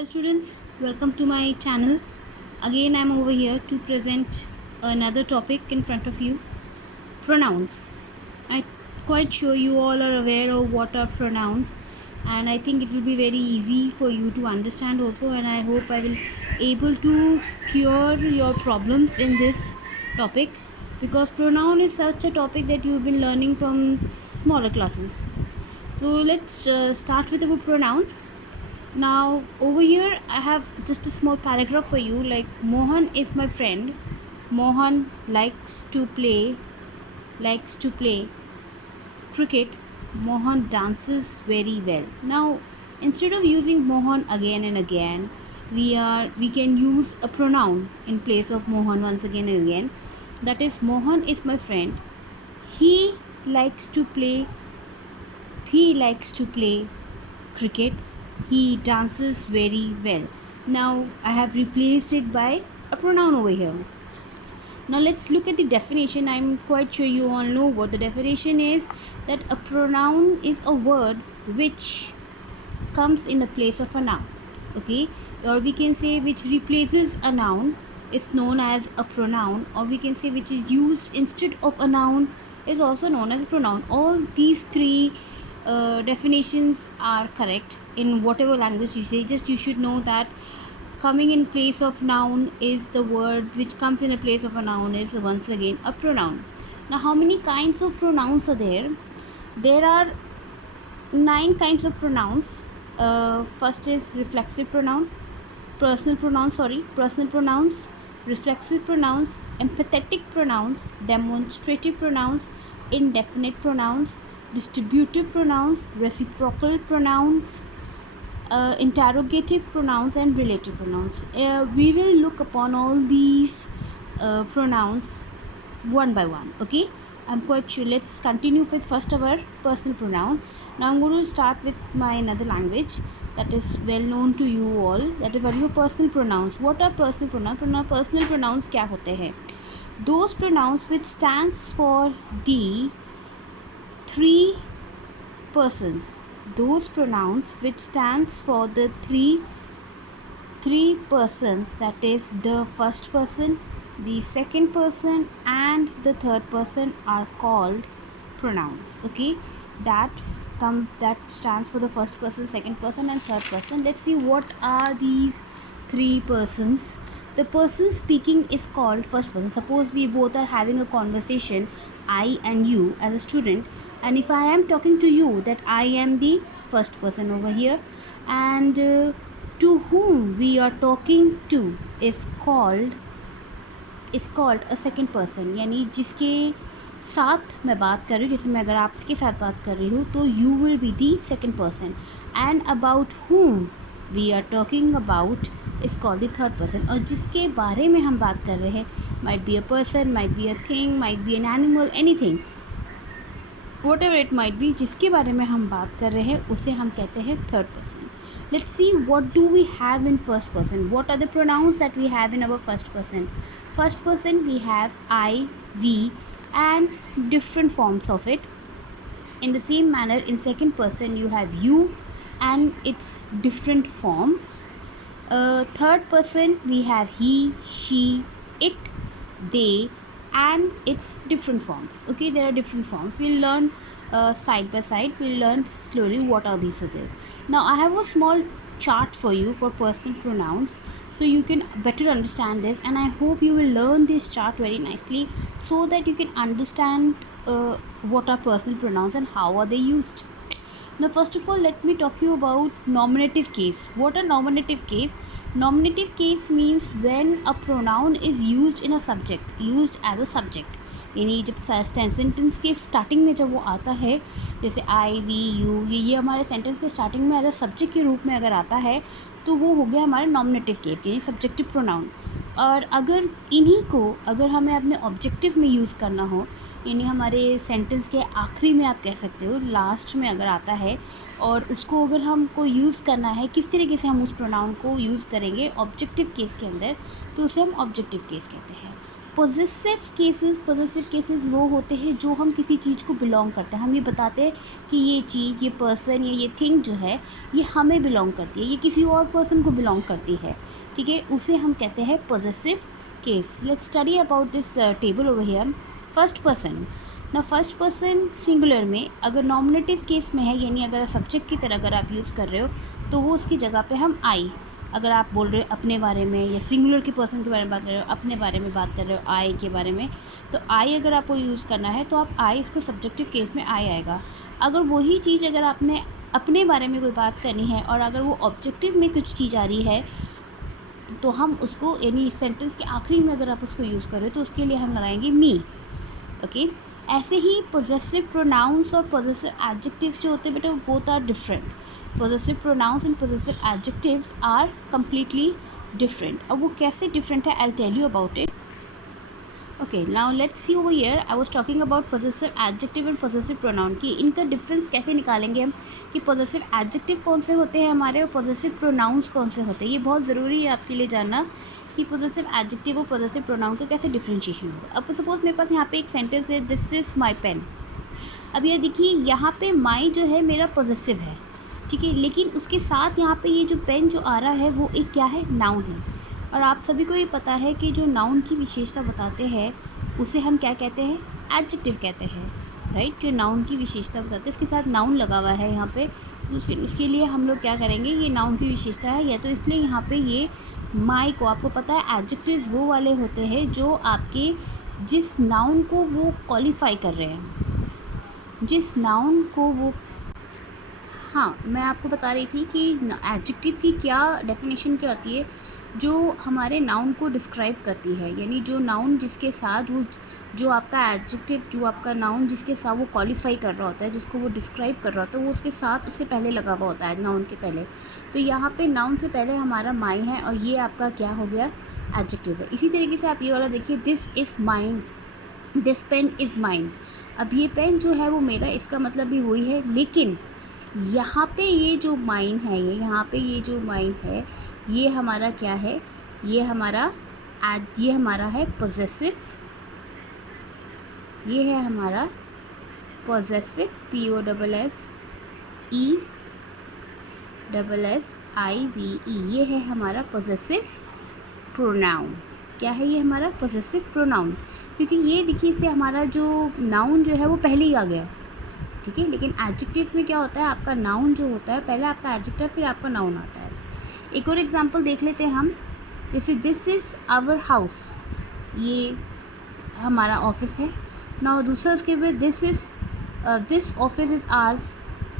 Hello students, welcome to my channel. Again I am over here to present another topic in front of you. Pronouns. I'm quite sure you all are aware of what are pronouns, and I think it will be very easy for you to understand also, and I hope I will able to cure your problems in this topic, because pronoun is such a topic that you've been learning from smaller classes. So let's start with our pronouns. Now over here I have just a small paragraph for you, like Mohan is my friend. Mohan likes to play cricket. Mohan dances very well. Now instead of using Mohan again and again, we can use a pronoun in place of Mohan once again and again. That is, Mohan is my friend. He likes to play he likes to play cricket. He dances very well. Now I have replaced it by a pronoun over here. Now let's look at the definition. I'm quite sure you all know what the definition is, that a pronoun is a word which comes in the place of a noun. Okay, or we can say which replaces a noun is known as a pronoun, or we can say which is used instead of a noun is also known as a pronoun. All these three definitions are correct in whatever language you say. Just you should know that coming in place of noun is the word which comes in a place of a noun is once again a pronoun. Now how many kinds of pronouns are there? There are 9 kinds of pronouns. First is reflexive pronoun, personal pronouns, reflexive pronouns, empathetic pronouns, demonstrative pronouns, indefinite pronouns, distributive pronouns, reciprocal pronouns, interrogative pronouns, and relative pronouns. We will look upon all these pronouns one by one. Okay, I'm quite sure. Let's continue with first our personal pronoun. Now I'm going to start with my another language that is well known to you all, that is your personal pronouns. What are personal pronouns? Personal pronouns क्या होते हैं? Those pronouns which stands for the three persons. Those pronouns which stands for the three persons, that is the first person, the second person, and the third person, are called pronouns. Okay, that stands for the first person, second person, and third person. Let's see what are these three persons. The person speaking is called first person. Suppose we both are having a conversation, I and you as a student, and if I am talking to you, that I am the first person over here, and to whom we are talking to is called a second person. यानी जिसके साथ मैं बात कर रही हूँ, जैसे मैं अगर आपके साथ बात कर रही हूँ तो you will be the second person, and about whom we are talking about is called the third person. और जिसके बारे में हम बात कर रहे हैं, might be a person, might be a thing, might be an animal, anything, whatever it might be, जिसके बारे में हम बात कर रहे हैं उसे हम कहते हैं third person. Let's see what do we have in first person. What are the pronouns that we have in our first person? First person we have I, we, and different forms of it. In the same manner, in second person you have you and its different forms. Third person we have he, she, it, they, and its different forms. Okay, there are different forms. We'll learn side by side. We'll learn slowly what are these other. Now I have a small chart for you for personal pronouns, so you can better understand this, and I hope you will learn this chart very nicely so that you can understand what are personal pronouns and how are they used. Now first of all, let me talk you about nominative case. What are nominative case? Nominative case means when a pronoun is used in a subject, used as a subject. यानी जब sentence के starting में जब वो आता है, जैसे आई, we, you, ये हमारे सेंटेंस के स्टार्टिंग में एज अ सब्जेक्ट के रूप में अगर आता है तो वो हो गया हमारा नॉमिनेटिव केस, यानी सब्जेक्टिव प्रोनाउन. और अगर इन्हीं को अगर हमें अपने ऑब्जेक्टिव में यूज़ करना हो, यानी हमारे सेंटेंस के आखिरी में आप कह सकते हो, लास्ट में अगर आता है, और उसको अगर हमको यूज़ करना है, किस तरीके से हम उस प्रोनाउन को यूज़ करेंगे ऑब्जेक्टिव केस के अंदर, तो उसे हम ऑब्जेक्टिव केस कहते हैं. पॉजेसिव केसेस वो होते हैं जो हम किसी चीज़ को बिलोंग करते हैं। हम ये बताते हैं कि ये चीज़, ये पर्सन या ये थिंग जो है ये हमें बिलोंग करती है, ये किसी और पर्सन को बिलोंग करती है, ठीक है, उसे हम कहते हैं possessive case. Let's study about this table over here. First person ना, फर्स्ट पर्सन सिंगुलर में अगर नॉमिनेटिव केस में है, यानी अगर सब्जेक्ट की तरह अगर आप यूज़ कर रहे हो तो वो उसकी जगह पे हम आई, अगर आप बोल रहे हो अपने बारे में या सिंगुलर के पर्सन के बारे में बात कर रहे हो, अपने बारे में बात कर रहे हो आई के बारे में, तो आई अगर आपको यूज़ करना है तो आप आई, इसको सब्जेक्टिव केस में आई आएगा। अगर वही चीज़ अगर आपने अपने बारे में कोई बात करनी है और अगर वो ऑब्जेक्टिव में कुछ चीज़ आ रही है तो हम उसको, यानी सेंटेंस के आखिरी में अगर आप उसको यूज़ कर रहे हो तो उसके लिए हम लगाएंगे मी। ओके, ऐसे ही पोजेसिव प्रोनाउंस और पोजेसिव एडजेक्टिव्स जो होते हैं बेटा, both are different. Possessive pronouns and possessive adjectives are completely different. अब वो कैसे डिफरेंट है, I will tell you about it. Okay, now let's see over here, I was talking about possessive adjective and possessive pronoun की इनका difference कैसे निकालेंगे हम, कि पोजेसिव एडजेक्टिव कौन से होते हैं हमारे और पोजेसिव प्रोनाउंस कौन से होते हैं। ये बहुत ज़रूरी है आपके लिए जानना कि पोजेसिव एडजेक्टिव और पोजेसिव प्रोनाउन का कैसे डिफ्रेंशिएशन होगा। अब सपोज मेरे पास यहाँ पे एक सेंटेंस है, दिस इज़ माई पेन। अब ये देखिए, यहाँ पे माई जो है मेरा पोजेसिव है, ठीक है, लेकिन उसके साथ यहाँ पे ये जो पेन जो आ रहा है वो एक क्या है, नाउन है। और आप सभी को ये पता है कि जो नाउन की विशेषता बताते हैं उसे हम क्या कहते हैं, एडजेक्टिव कहते हैं, राइट। जो नाउन की विशेषता बताते हैं उसके साथ नाउन लगा हुआ है यहाँ पे, उसके लिए हम लोग क्या करेंगे, ये नाउन की विशेषता है या तो इसलिए यहाँ पे ये माई को, आपको पता है एडजेक्टिव्स वो वाले होते हैं जो आपके जिस नाउन को वो क्वालिफाई कर रहे हैं, जिस नाउन को वो, हाँ मैं आपको बता रही थी कि एडजेक्टिव की क्या डेफिनेशन क्या होती है, जो हमारे नाउन को डिस्क्राइब करती है, यानी जो नाउन जिसके साथ वो, जो आपका एडजेक्टिव, जो आपका नाउन जिसके साथ वो क्वालिफाई कर रहा होता है, जिसको वो डिस्क्राइब कर रहा होता है, वो उसके साथ उससे पहले लगा हुआ होता है, नाउन के पहले। तो यहाँ पे नाउन से पहले हमारा माई है और ये आपका क्या हो गया, एडजेक्टिव है। इसी तरीके से आप ये वाला देखिए, this is mine, this pen is mine. अब ये पेन जो है वो मेरा, इसका मतलब भी वही है, लेकिन यहाँ पे ये जो माइन है, यहाँ पे ये जो माइन है ये हमारा क्या है, ये हमारा है पोजेसिव, ये है हमारा पोजेसिव, POSSESSIVE, ये है हमारा पोजेसिव प्रोनाउन। क्या है ये हमारा पोजेसिव प्रोनाउन, क्योंकि ये देखिए इससे हमारा जो नाउन जो है वो पहले ही आ गया, ठीक है। लेकिन एडजेक्टिव में क्या होता है, आपका नाउन जो होता है पहले आपका एडजेक्टिव फिर आपका नाउन आता है। एक और एग्जांपल देख लेते हैं हम, जैसे दिस इज़ आवर हाउस, ये हमारा ऑफिस है ना। दूसरा उसके बाद दिस ऑफिस इज़ आर्स।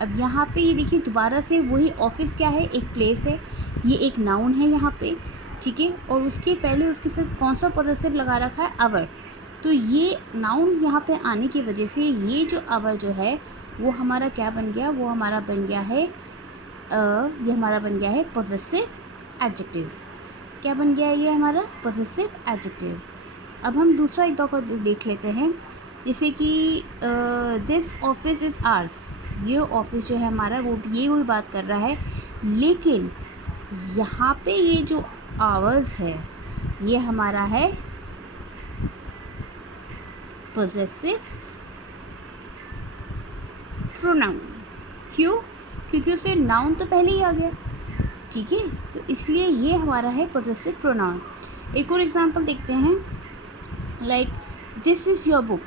अब यहाँ पे ये देखिए दोबारा से वही ऑफिस क्या है, एक प्लेस है, ये एक नाउन है यहाँ पे, ठीक है। और उसके पहले उसके साथ कौन सा पॉजेसिव लगा रखा है, आवर। तो ये नाउन यहाँ पे आने की वजह से ये जो आवर जो है वो हमारा क्या बन गया, वो हमारा बन गया है ये हमारा बन गया है पॉजेसिव एडजेक्टिव। क्या बन गया है ये हमारा पॉजेसिव एडजेक्टिव। अब हम दूसरा एक दफ़ा देख लेते हैं, जैसे कि दिस ऑफिस इज़ आर्स, ये ऑफिस जो है हमारा वो वही बात कर रहा है, लेकिन यहाँ पे ये जो आवर्स है ये हमारा है पॉजेसिव प्रोनाउन। क्यों, क्योंकि उसे नाउन तो पहले ही आ गया, ठीक है, तो इसलिए ये हमारा है पॉजेसिव प्रोनाउन। एक और एग्जांपल देखते हैं, like this is your book,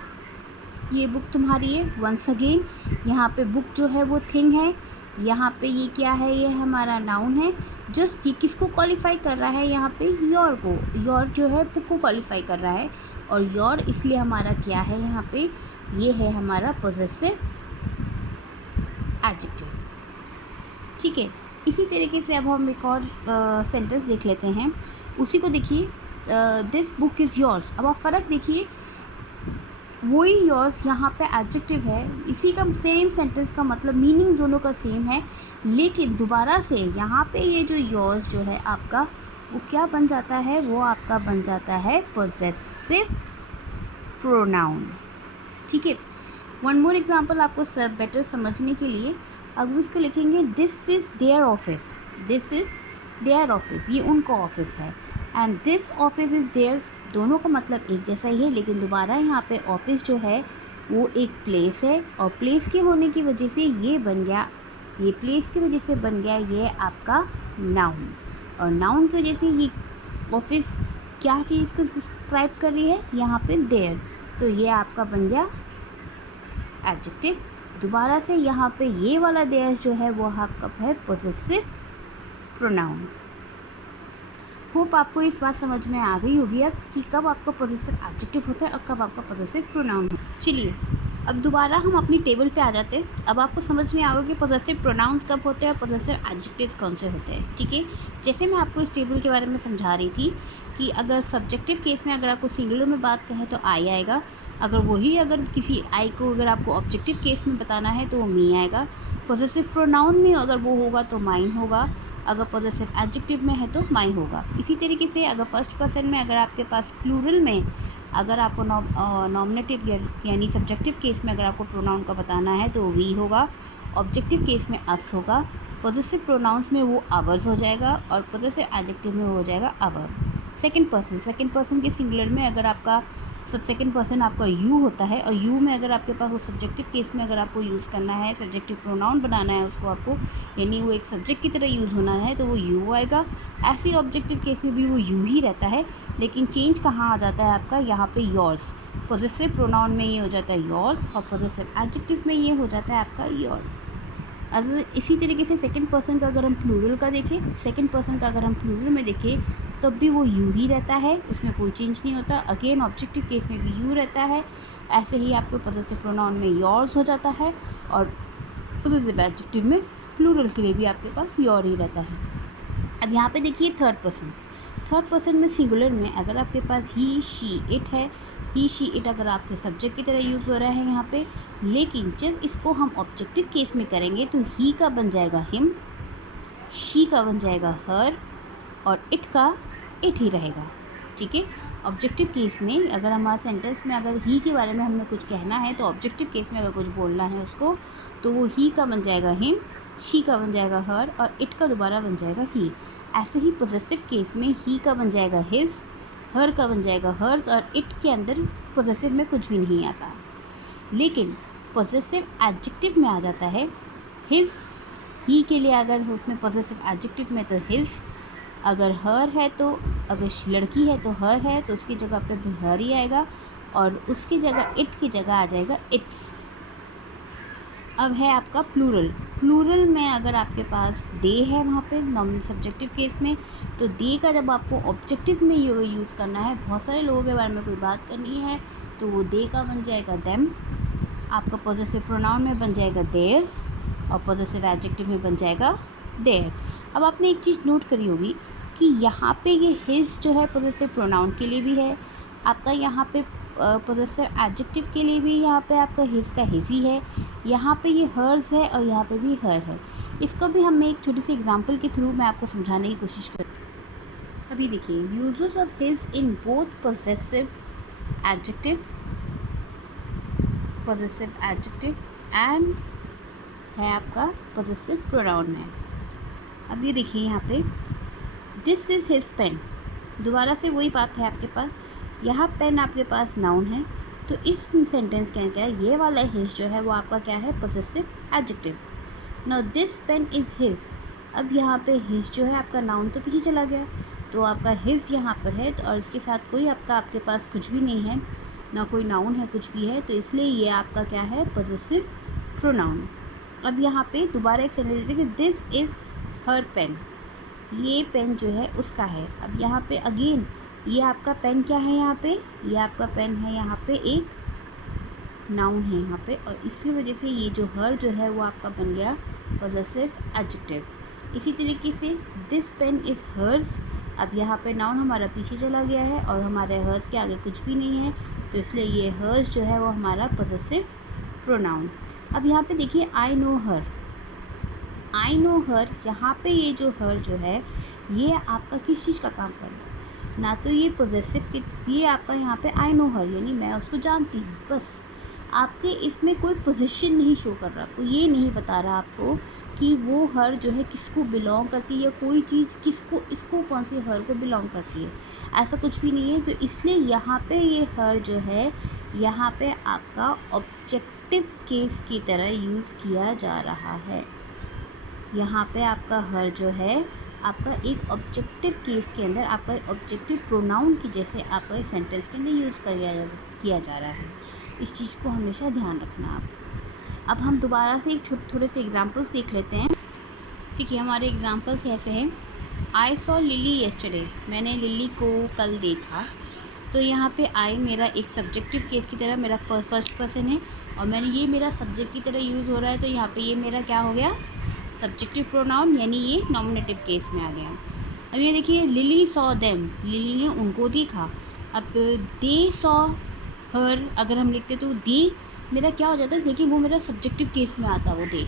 ये बुक तुम्हारी है। वंस अगेन यहाँ पे बुक जो है वो थिंग है, यहाँ पे ये क्या है, ये हमारा नाउन है। जस्ट ये किसको क्वालिफाई कर रहा है, यहाँ पे योर को, योर जो है बुक को क्वालिफाई कर रहा है, और योर इसलिए हमारा क्या है यहाँ पे, ये है हमारा पॉजेसिव एडजेक्टिव, ठीक है। इसी तरीके से अब हम एक और सेंटेंस देख लेते हैं, उसी को देखिए, दिस बुक इज़ योर्स। अब आप फ़र्क देखिए, वही योर्स यहाँ पे एडजेक्टिव है, इसी का सेम सेंटेंस का मतलब मीनिंग दोनों का सेम है, लेकिन दोबारा से यहाँ पे ये जो योर्स जो है आपका वो क्या बन जाता है, वो आपका बन जाता है पॉजेसिव प्रोनाउन, ठीक है। वन मोर एग्जांपल आपको सब बेटर समझने के लिए, अब इसको लिखेंगे, this is their office, this is their office, ये उनका ऑफिस है, and this office is their, दोनों का मतलब एक जैसा ही है, लेकिन दोबारा यहाँ पे ऑफिस जो है वो एक प्लेस है, और प्लेस के होने की वजह से ये बन गया, ये प्लेस की वजह से बन गया ये आपका नाउन, और नाउन की वजह से ये ऑफिस क्या चीज़ को डिस्क्राइब कर रही है यहाँ पे, देयर, तो ये आपका बन गया एडजेक्टिव। दोबारा से यहाँ पे ये वाला देयर जो है वो आपका है पोजेसिव प्रोनाउन। होप आपको इस बात समझ में आ गई होगी अब कि कब आपका पोजेसिव एडजेक्टिव होता है और कब आपका पोजेसिव प्रोनाउन होता है। चलिए अब दोबारा हम अपनी टेबल पे आ जाते हैं। अब आपको समझ में आएगा कि पोजेसिव प्रोनाउंस कब होते हैं और पोजेसिव एडजेक्टिव्स कौन से होते हैं, ठीक है। जैसे मैं आपको इस टेबल के बारे में समझा रही थी कि अगर सब्जेक्टिव केस में अगर आपको सिंगुलर में बात कहें तो आई आएगा, अगर किसी आई को अगर आपको ऑब्जेक्टिव केस में बताना है तो वो मी आएगा। पोजेसिव प्रोनाउन में अगर वो होगा तो माइन होगा, अगर पोजेसिव एडजेक्टिव में है तो माई होगा। इसी तरीके से अगर फर्स्ट पर्सन में अगर आपके पास प्लूरल में अगर आपको नॉमिनेटिव यानी सब्जेक्टिव केस में अगर आपको प्रोनाउन का बताना है तो वी होगा, ऑब्जेक्टिव केस में अस होगा, पोजेसिव प्रोनाउंस में वो आवर्स हो जाएगा, और पोजेसिव एडजेक्टिव में वो हो जाएगा आवर। सेकंड पर्सन के सिंगुलर में अगर आपका सेकंड पर्सन आपका यू होता है, और यू में अगर आपके पास वो सब्जेक्टिव केस में अगर आपको यूज़ करना है, सब्जेक्टिव प्रोनाउन बनाना है उसको आपको, यानी वो एक सब्जेक्ट की तरह यूज़ होना है तो वो यू आएगा। ऐसे ही ऑब्जेक्टिव केस में भी वो यू ही रहता है, लेकिन चेंज कहाँ आ जाता है आपका, यहाँ पे योर्स। पॉजेसिव प्रोनाउन में ये हो जाता है योर्स, और पॉजेसिव एडजेक्टिव में ये हो जाता है आपका योर। इसी तरीके से सेकंड पर्सन का अगर हम प्लूरल का देखें, सेकंड पर्सन का अगर हम प्लूरल में देखें तब भी वो यू ही रहता है, उसमें कोई चेंज नहीं होता। अगेन ऑब्जेक्टिव केस में भी यू रहता है, ऐसे ही आपको पॉजेसिव प्रोनाउन में योर्स हो जाता है, और पॉजेसिव एडजेक्टिव में प्लूरल के लिए भी आपके पास योर ही रहता है। अब यहाँ पे देखिए थर्ड पर्सन में सिंगुलर में अगर आपके पास ही शी इट है, ही शी इट अगर आपके सब्जेक्ट की तरह यूज़ हो रहा है यहाँ पे, लेकिन जब इसको हम ऑब्जेक्टिव केस में करेंगे तो ही का बन जाएगा हिम, शी का बन जाएगा हर, और इट का इट ही रहेगा, ठीक है। ऑब्जेक्टिव केस में अगर हमारे सेंटेंस में अगर ही के बारे में हमें कुछ कहना है तो ऑब्जेक्टिव केस में अगर कुछ बोलना है उसको, तो वो ही का बन जाएगा हिम, शी का बन जाएगा हर, और इट का दोबारा बन जाएगा ही। ऐसे ही पॉजेसिव केस में ही का बन जाएगा हिज, हर का बन जाएगा हर्स, और इट के अंदर पॉजेसिव में कुछ भी नहीं आता। लेकिन पॉजेसिव एडजेक्टिव में आ जाता है हिज, ही के लिए अगर उसमें पॉजेसिव एडजेक्टिव में तो हिज, अगर हर है तो अगर लड़की है तो हर है तो उसकी जगह पे भी हर ही आएगा, और उसकी जगह इट की जगह आ जाएगा इट्स। अब है आपका प्लूरल में अगर आपके पास दे है वहाँ पे नॉमिनल सब्जेक्टिव केस में, तो दे का जब आपको ऑब्जेक्टिव में यूज़ करना है, बहुत सारे लोगों के बारे में कोई बात करनी है, तो वो दे का बन जाएगा देम, आपका पॉजेसिव प्रोनाउन में बन जाएगा देयर्स, और पॉजेसिव एडजेक्टिव में बन जाएगा देयर। अब आपने एक चीज़ नोट करी होगी कि यहाँ पे ये हिज जो है पॉजेसिव प्रोनाउन के लिए भी है, आपका यहाँ पे पॉजेसिव एडजेक्टिव के लिए भी यहाँ पे आपका हिज का हिज ही है, यहाँ पे ये हर्स है और यहाँ पे भी हर है। इसको भी हम एक छोटी सी एग्जांपल के थ्रू मैं आपको समझाने की कोशिश कर। अभी देखिए uses of his in both possessive adjective and है आपका पॉजेसिव प्रोनाउन में। अब ये देखिए यहाँ पे दिस इज़ हिज पेन, दोबारा से वही बात है आपके पास, यहाँ पेन आपके पास नाउन है, तो इस सेंटेंस के अंदर ये वाला हिज जो है वो आपका क्या है possessive adjective. Now this pen is his, अब यहाँ पे हिज जो है आपका नाउन तो पीछे चला गया, तो आपका हिज यहाँ पर है, तो और उसके साथ कोई आपके पास कुछ भी नहीं है, ना कोई नाउन है कुछ भी है, तो इसलिए ये आपका क्या है पॉजेसिव प्रोनाउन। अब यहाँ पे दोबारा एक सेंटेंस देखिए दिस इज़ हर पेन, ये पेन जो है उसका है। अब यहाँ पे अगेन ये आपका पेन क्या है, यहाँ पे ये आपका पेन है, यहाँ पे एक नाउन है यहाँ पे, और इसकी वजह से ये जो हर जो है वो आपका बन गया पॉजेसिव एडजेक्टिव। इसी तरीके से दिस पेन इज़ हर्स, अब यहाँ पे नाउन हमारा पीछे चला गया है और हमारे हर्स के आगे कुछ भी नहीं है, तो इसलिए ये हर्स जो है वो हमारा पॉजेसिव प्रोनाउन। अब यहाँ पे देखिए आई नो हर, यहाँ पे ये जो हर जो है ये आपका किस चीज़ का काम कर रहा है, ना तो ये पॉजेसिव की, ये आपका यहाँ पे आई नो हर यानी मैं उसको जानती हूँ, बस आपके इसमें कोई पोजीशन नहीं शो कर रहा, आपको ये नहीं बता रहा आपको कि वो हर जो है किसको बिलोंग करती है, या कोई चीज़ किसको, इसको कौन सी हर को बिलोंग करती है, ऐसा कुछ भी नहीं है। तो इसलिए यहाँ पे ये हर जो है यहाँ पे आपका ऑब्जेक्टिव केस की तरह यूज़ किया जा रहा है। यहाँ पे आपका हर जो है आपका एक ऑब्जेक्टिव केस के अंदर, आपका ऑब्जेक्टिव प्रोनाउन की जैसे आपका इस सेंटेंस के अंदर यूज़ किया जा रहा है। इस चीज़ को हमेशा ध्यान रखना आप। अब हम दोबारा से एक थोड़े से एग्जांपल्स देख लेते हैं। ठीक है, हमारे एग्जांपल्स ऐसे हैं। आई सॉ लिली येस्टरडे, मैंने लिली को कल देखा। तो यहाँ पे आई मेरा एक सब्जेक्टिव केस की तरह मेरा फर्स्ट पर्सन है, और मैंने ये मेरा सब्जेक्ट की तरह यूज़ हो रहा है, तो यहाँ पे ये मेरा क्या हो गया, सब्जेक्टिव प्रोनाउन, यानी ये नॉमिनेटिव केस में आ गया। अब ये देखिए, लिली सॉ देम, लिली ने उनको देखा। अब दे सॉ हर अगर हम लिखते तो दे मेरा क्या हो जाता है, लेकिन वो मेरा सब्जेक्टिव केस में आता वो दे।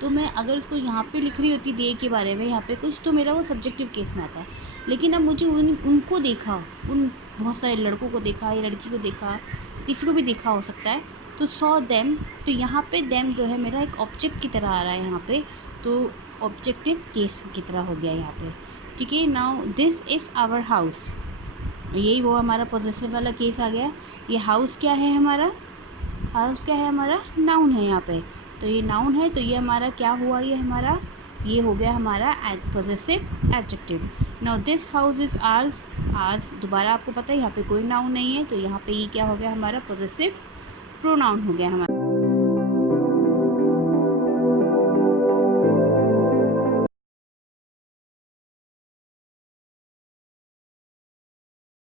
तो मैं अगर उसको यहाँ पे लिख रही होती दे के बारे में यहाँ पे कुछ, तो मेरा वो सब्जेक्टिव केस में आता है। लेकिन अब मुझे उनको देखा, उन बहुत सारे लड़कों को देखा या लड़की को देखा, किसी को भी देखा हो सकता है, तो सॉ देम, तो यहाँ पे देम जो है मेरा एक ऑब्जेक्ट की तरह आ रहा है यहाँ पे, तो ऑब्जेक्टिव केस की तरह हो गया यहाँ पे। ठीक है, now this is our house, यही वो हमारा पॉजेसिव वाला केस आ गया। ये हाउस क्या है हमारा, हाउस क्या है हमारा, नाउन है यहाँ पे, तो ये नाउन है, तो ये हमारा क्या हुआ, ये हो गया हमारा possessive adjective. Now this house is ours, ours दोबारा आपको पता है यहाँ पे कोई नाउन नहीं है, तो यहाँ पे ये क्या हो गया हमारा पॉजेसिव प्रोनाउन हो गया हमारा।